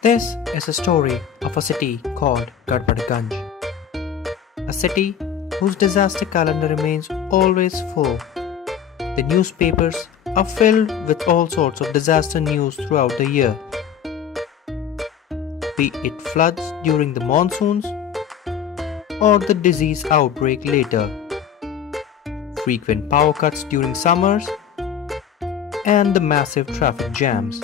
This is a story of a city called Gadbadganj, a city whose disaster calendar remains always full. The newspapers are filled with all sorts of disaster news throughout the year, be it floods during the monsoons or the disease outbreak later, frequent power cuts during summers, and the massive traffic jams.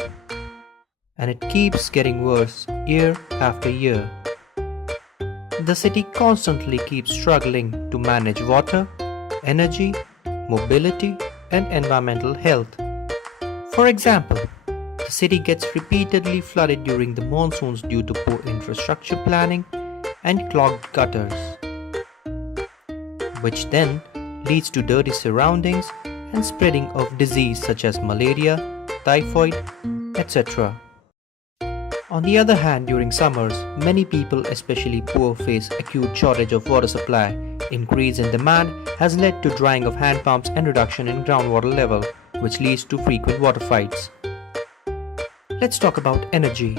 And it keeps getting worse year after year. The city constantly keeps struggling to manage water, energy, mobility, and environmental health. For example, the city gets repeatedly flooded during the monsoons due to poor infrastructure planning and clogged gutters, which then leads to dirty surroundings and spreading of disease such as malaria, typhoid, etc. On the other hand, during summers, many people, especially poor, face acute shortage of water supply. Increase in demand has led to drying of hand pumps and reduction in groundwater level, which leads to frequent water fights. Let's talk about energy.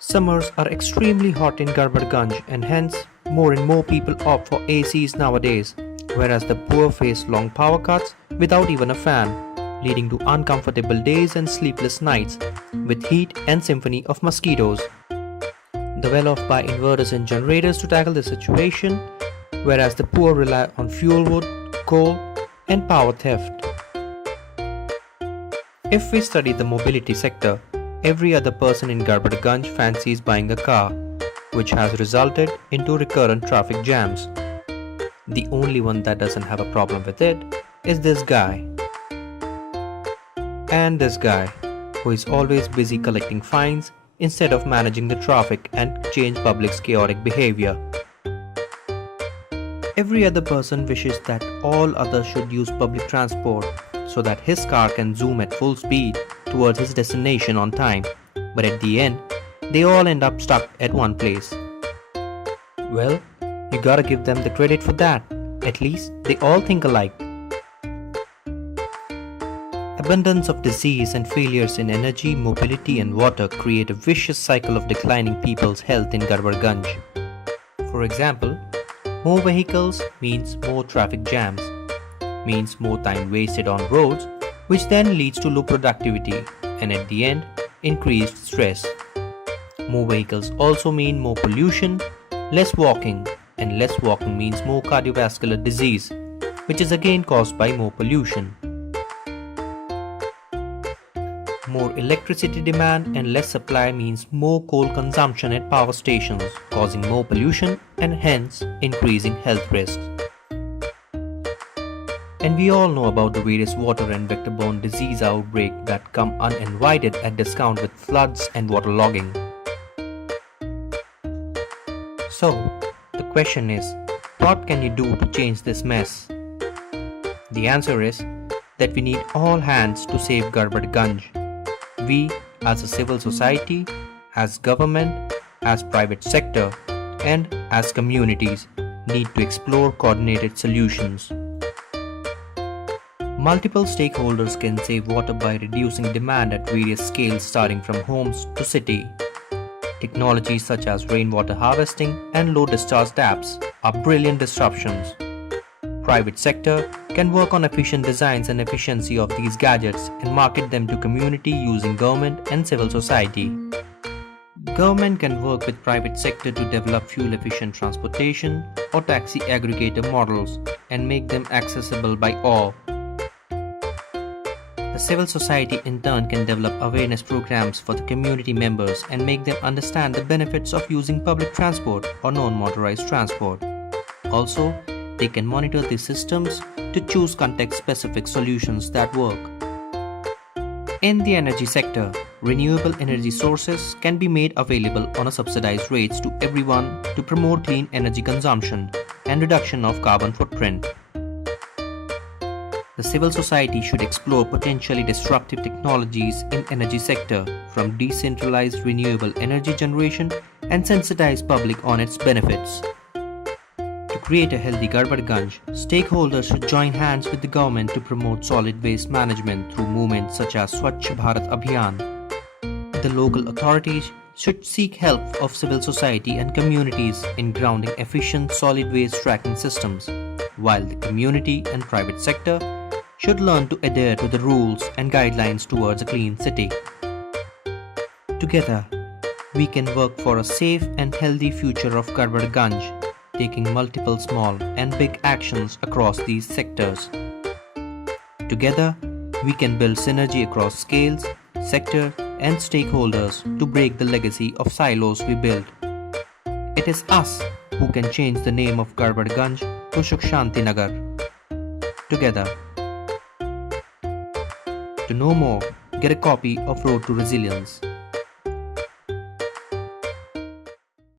Summers are extremely hot in Gadbadganj, and hence more and more people opt for ACs nowadays, whereas the poor face long power cuts without even a fan, leading to uncomfortable days and sleepless nights, with heat and symphony of mosquitoes. The well-off buy inverters and generators to tackle the situation, whereas the poor rely on fuel wood, coal, and power theft. If we study the mobility sector, every other person in Gadbadganj fancies buying a car, which has resulted into recurrent traffic jams. The only one that doesn't have a problem with it is this guy. And this guy, who is always busy collecting fines instead of managing the traffic and change public's chaotic behavior. Every other person wishes that all others should use public transport so that his car can zoom at full speed towards his destination on time, but at the end, they all end up stuck at one place. Well, you gotta give them the credit for that. At least they all think alike. Abundance of disease and failures in energy, mobility and water create a vicious cycle of declining people's health in Gadbadganj. For example, more vehicles means more traffic jams, means more time wasted on roads, which then leads to low productivity and at the end, increased stress. More vehicles also mean more pollution, less walking, and less walking means more cardiovascular disease, which is again caused by more pollution. More electricity demand and less supply means more coal consumption at power stations, causing more pollution and hence increasing health risks. And we all know about the various water and vector-borne disease outbreaks that come uninvited at discount with floods and waterlogging. So, the question is, what can you do to change this mess? The answer is that we need all hands to save Gadbadganj. We, as a civil society, as government, as private sector, and as communities, need to explore coordinated solutions. Multiple stakeholders can save water by reducing demand at various scales starting from homes to city. Technologies such as rainwater harvesting and low discharge taps are brilliant disruptions. Private sector can work on efficient designs and efficiency of these gadgets and market them to community using government and civil society. Government can work with private sector to develop fuel-efficient transportation or taxi aggregator models and make them accessible by all. The civil society in turn can develop awareness programs for the community members and make them understand the benefits of using public transport or non-motorized transport. Also, they can monitor these systems to choose context-specific solutions that work. In the energy sector, renewable energy sources can be made available on a subsidized rates to everyone to promote clean energy consumption and reduction of carbon footprint. The civil society should explore potentially disruptive technologies in energy sector from decentralized renewable energy generation and sensitize public on its benefits. To create a healthy Gadbadganj, stakeholders should join hands with the government to promote solid waste management through movements such as Swachh Bharat Abhiyan. The local authorities should seek help of civil society and communities in grounding efficient solid waste tracking systems, while the community and private sector should learn to adhere to the rules and guidelines towards a clean city. Together, we can work for a safe and healthy future of Gadbadganj, taking multiple small and big actions across these sectors. Together, we can build synergy across scales, sector, and stakeholders to break the legacy of silos we built. It is us who can change the name of Gadbadganj to Sukhshanti Nagar. Together. To know more, get a copy of Road to Resilience.